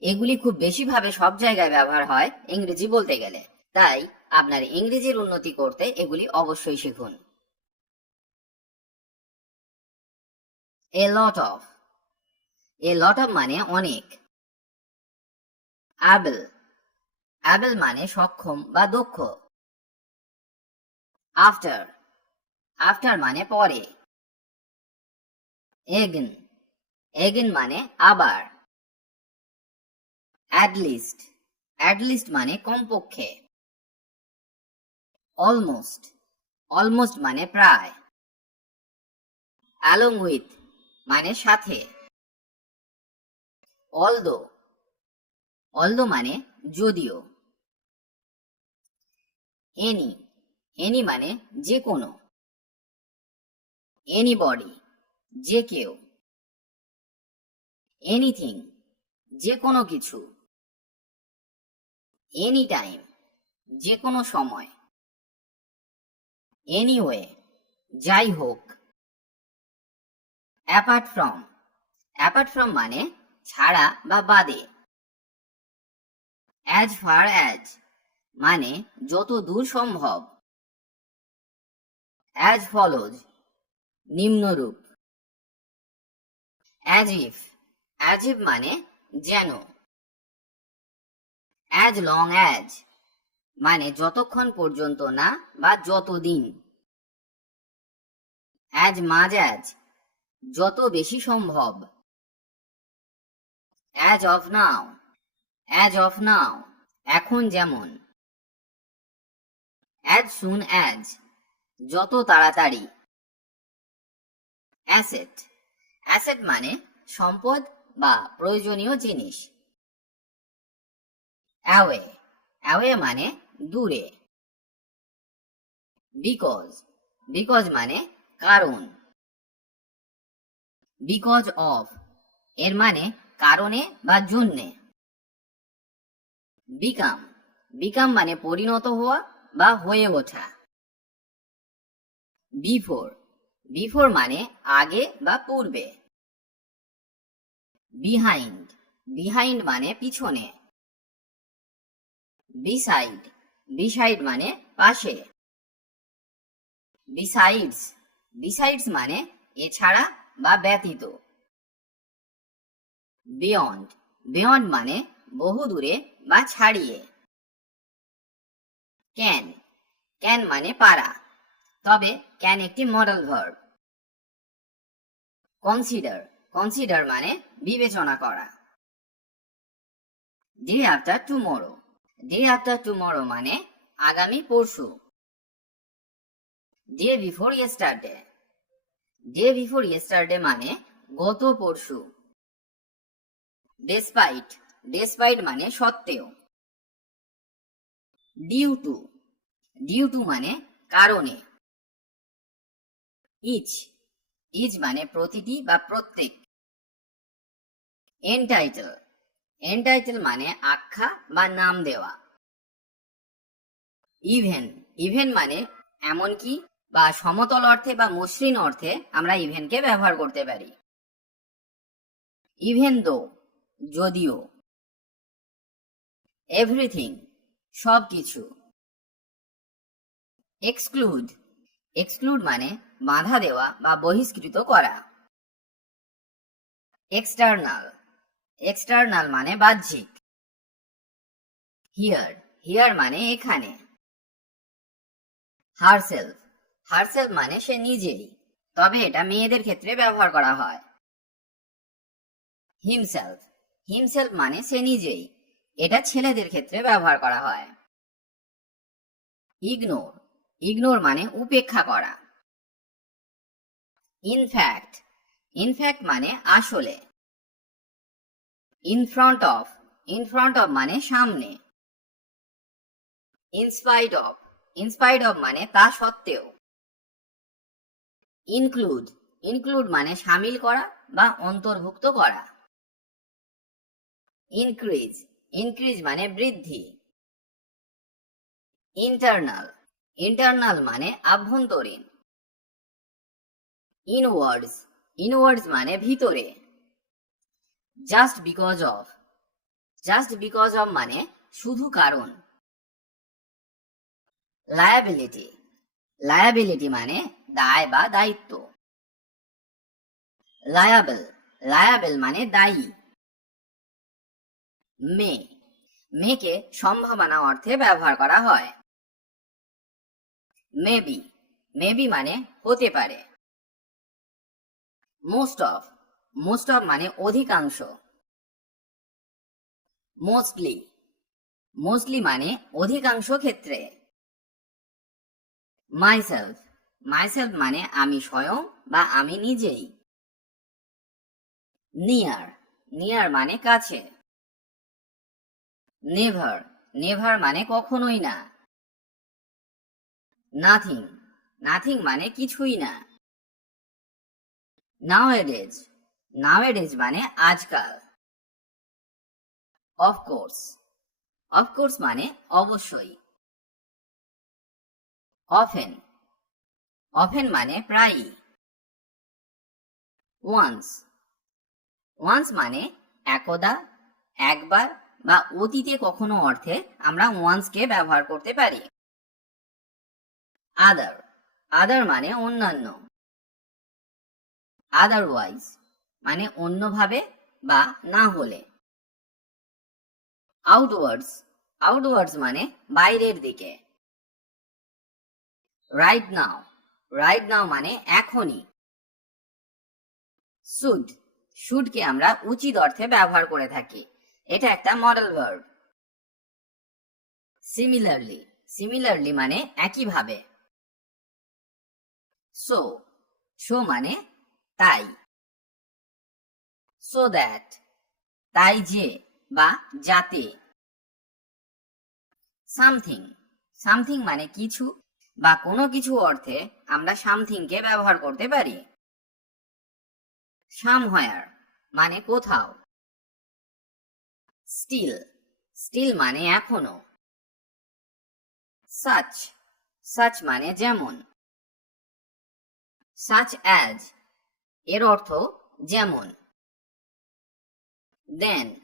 এগুলি খুব বেশিভাবে সব জায়গায় ব্যবহার হয় ইংরেজি বলতে গেলে, তাই আপনার ইংরেজির উন্নতি করতে এগুলি অবশ্যই শিখুন। এ lot of, A lot of মানে অনেক। অ্যাবল, অ্যাবল মানে সক্ষম বা দক্ষ। আফটার, আফটার মানে পরে। এগেন, এগেন মানে আবার। অ্যাটলিস্ট, অ্যাটলিস্ট মানে কমপক্ষে। অলমোস্ট, অলমোস্ট মানে প্রায়। অ্যালং উইথ মানে সাথে। অলদো, অলদো মানে যদিও। এনি, এনি মানে যে কোনো। এনিবডি যে কেউ। এনিথিং যে কোনো কিছু। এনি টাইম যে কোনো সময়। এনিওয়ে যাই হোক। অ্যাপার্ট ফ্রম, অ্যাপার্ট ফ্রম মানে ছাড়া বা বাদে। অ্যাজ ফার অ্যাজ মানে যত দূর সম্ভব। অ্যাজ ফলোজ নিম্নরূপ। অ্যাজ ইফ, অ্যাজ ইফ মানে যেন। অ্যাজ লং অ্যাজ মানে যতক্ষণ পর্যন্ত না বা যতদিন। অ্যাজ মাঝ অ্যাজ যত বেশি সম্ভব। As of now, as of now এখন যেমন। অ্যাজ সুন অ্যাজ যত তাড়াতাড়ি। অ্যাসেট, অ্যাসেট মানে সম্পদ বা প্রয়োজনীয় জিনিস। অ্যাওয়ে, অ্যাওয়ে মানে দূরে। বিকজ, বিকজ মানে কারণ। বিকজ অফ এর মানে কারণে বা জন্যে। বিকাম, বিকাম মানে পরিণত হওয়া বা হয়ে ওঠা। বিফোর, বিফোর মানে আগে বা পূর্বে। বিহাইন্ড, বিহাইন্ড মানে পিছনে। বিসাইড, বিসাইড মানে পাশে। বিসাইডস, বিসাইডস মানে এছাড়া বা ব্যতীত। বিয়ন্ড, বিয়ন্ড মানে বহু দূরে বা ছাড়িয়ে। ক্যান, ক্যান মানে পারা, তবে ক্যান একটি মডেল ভার্ব। কনসিডার, কনসিডার মানে বিবেচনা করা। Day after tomorrow, day after tomorrow মানে আগামী পরশু। Day before yesterday, day before yesterday মানে গত পরশু। ডেসপাইট, ডেসপাইট মানে সত্ত্বেও। ডিউ টু, ডিউ টু মানে কারণে। ইচ, ইচ মানে প্রতিটি বা প্রত্যেক। এনটাইটেল, এনটাইটেল মানে আখ্যা বা নাম দেওয়া। ইভেন, ইভেন মানে এমনকি বা সমতল অর্থে বা মসৃণ অর্থে আমরা ইভেনকে ব্যবহার করতে পারি। ইভেন দো যদিও। এভরিথিং সবকিছু। এক্সক্লুড, এক্সক্লুড মানে বাধা দেওয়া বা বহিষ্কৃত করা। এক্সটার্নাল, এক্সটার্নাল মানে বাহ্যিক। হিয়ার, হিয়ার মানে এখানে। হারসেলফ, হারসেলফ মানে সে নিজেই, তবে এটা মেয়েদের ক্ষেত্রে ব্যবহার করা হয়। হিমসেলফ, হিমসেলফ মানে সে নিজেই, এটা ছেলেদের ক্ষেত্রে ব্যবহার করা হয়। ইগনোর, ইগনোর মানে উপেক্ষা করা। ইনফ্যাক্ট, ইনফ্যাক্ট মানে আসলে। In front of, in front of মানে সামনে। ইনস্পাইট অফ, ইনস্পাইট অফ মানে তা সত্ত্বেও। ইনক্লুড, ইনক্লুড মানে শামিল করা বা অন্তর্ভুক্ত করা। ইনক্রিজ, ইনক্রিজ মানে বৃদ্ধি। ইন্টারনাল, ইন্টারনাল মানে আভ্যন্তরীণ। ইনওয়ার্ডস, ইনওয়ার্ডস মানে ভিতরে। Just because of, just because of মানে শুধু কারণ। লায়াবিলিটি, লায়াবিলিটি মানে দায় বা দায়িত্ব। লায়াবেল, লায়াবেল মানে দায়ী। মে, মেকে সম্ভাবনা অর্থে ব্যবহার করা হয়। মেবি, মেবি মানে হতে পারে। মোস্ট অফ, মোস্ট অফ মানে অধিকাংশ। মোস্টলি, মোস্টলি মানে অধিকাংশ ক্ষেত্রে। মাইসেলফ, মাইসেলফ মানে আমি স্বয়ং বা আমি নিজেই। নিয়ার, নিয়ার মানে কাছে। নেভার, নেভার মানে কখনোই না। নাথিং, নাথিং মানে কিছুই না। নাওএডেজ, নাওএডেজ মানে আজকাল। অফকোর্স, অফকোর্স মানে অবশ্যই। অফেন, অফেন মানে প্রায়ই। ওয়ান্স, ওয়ান্স মানে একদা, একবার বা অতীতে কখনো অর্থে আমরা ওয়ান্সকে ব্যবহার করতে পারি। আদার, আদার মানে অন্যান্য। আদারওয়াইজ মানে অন্যভাবে বা না হলে। আউটওয়ার্ডস, আউটওয়ার্ডস মানে বাইরের দিকে। রাইট নাও, রাইট নাও মানে এখনই। শুড, শুডকে আমরা উচিত অর্থে ব্যবহার করে থাকি, এটা একটা মডেল ভার্ব। সিমিলারলি, সিমিলারলি মানে একইভাবে। সো, সো মানে তাই। সো দ্যাট, তাই যে বা যাতে। সামথিং, সামথিং মানে কিছু বা কোনো কিছু অর্থে আমরা সামথিংকে ব্যবহার করতে পারি। সামহোয়ার মানে কোথাও। স্টিল, স্টিল মানে এখনো। সাচ, সাচ মানে যেমন। সাচ অ্যাজ, এর অর্থ যেমন। দেন,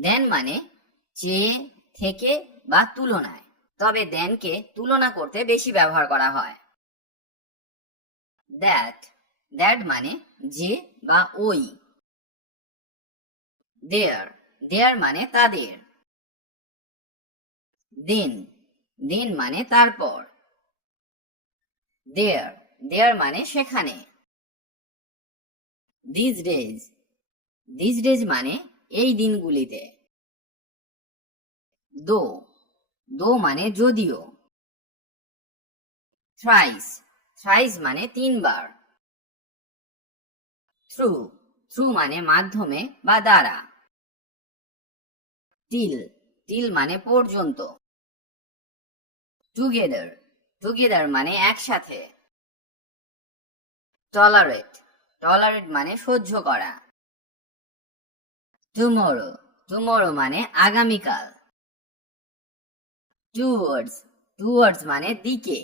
দেন মানে চেয়ে, থেকে বা তুলনায়, তবে দেনকে তুলনা করতে বেশি ব্যবহার করা হয়। দ্যাট, দ্যাট মানে যে বা ওই। দেয়ার, দেয়ার মানে তাদের। দেন, দেন মানে তারপর। দেয়ার, দেয়ার মানে সেখানে। দিস ডেজ, দিস ডেজ মানে এই দিনগুলিতে। দো, দো মানে যদিও। থ্রাইস, থ্রাইস মানে তিনবার। থ্রু, থ্রু মানে মাধ্যমে বা দ্বারা। টিল, টিল মানে পর্যন্ত। টুগেদার, টুগেদার মানে একসাথে। টলারেট, টলারেট মানে সহ্য করা। টুমরো, টুমরো মানে আগামীকাল। টুয়ার্ডস, টুয়ার্ডস মানে দিকে।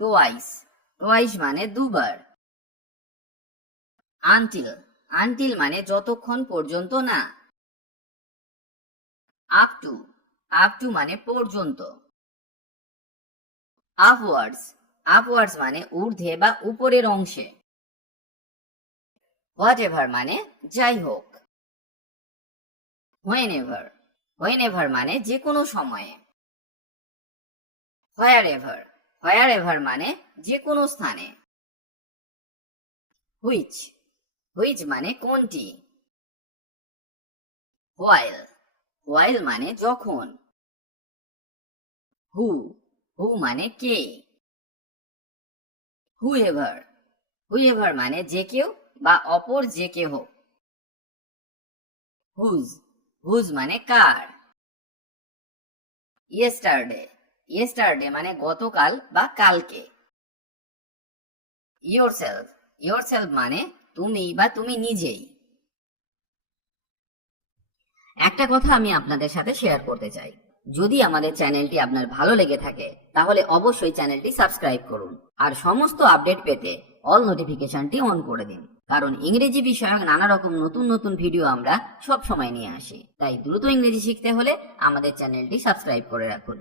টোয়াইস, টোয়াইস মানে দুবার। আনটিল, আনটিল মানে যতক্ষণ পর্যন্ত না। আপ টু, আপ টু মানে পর্যন্ত। আপওয়ার্ডস, আপওয়ার্ডস মানে ঊর্ধ্বে বা উপরের অংশে। হোয়াট এভার মানে যাই হোক। হোয়েন এভার, হোয়েন এভার মানে যে কোনো সময়ে। হোয়ার এভার, হোয়ার এভার মানে যে কোনো স্থানে। হুইচ, হুইচ মানে কোনটি। হোয়াইল, হোয়াইল মানে যখন। হু, হু মানে কে। হুএভার, হুএভার মানে যে কেউ বা অপর যে কেহ। হুজ, হুজ মানে কার। ইয়েস্টারডে, ইয়েস্টারডে মানে গতকাল বা কালকে। ইয়োরসেলফ, ইয়োরসেলফ মানে তুমি বা তুমি নিজেই। একটা কথা আমি আপনাদের সাথে শেয়ার করতে চাই, যদি আমাদের চ্যানেলটি আপনার ভালো লেগে থাকে তাহলে অবশ্যই চ্যানেলটি সাবস্ক্রাইব করুন আর সমস্ত আপডেট পেতে অল নোটিফিকেশনটি অন করে দিন। কারণ ইংরেজি বিষয়ক নানা রকম নতুন নতুন ভিডিও আমরা সব সময় নিয়ে আসি। তাই দ্রুত ইংরেজি শিখতে হলে আমাদের চ্যানেলটি সাবস্ক্রাইব করে রাখুন।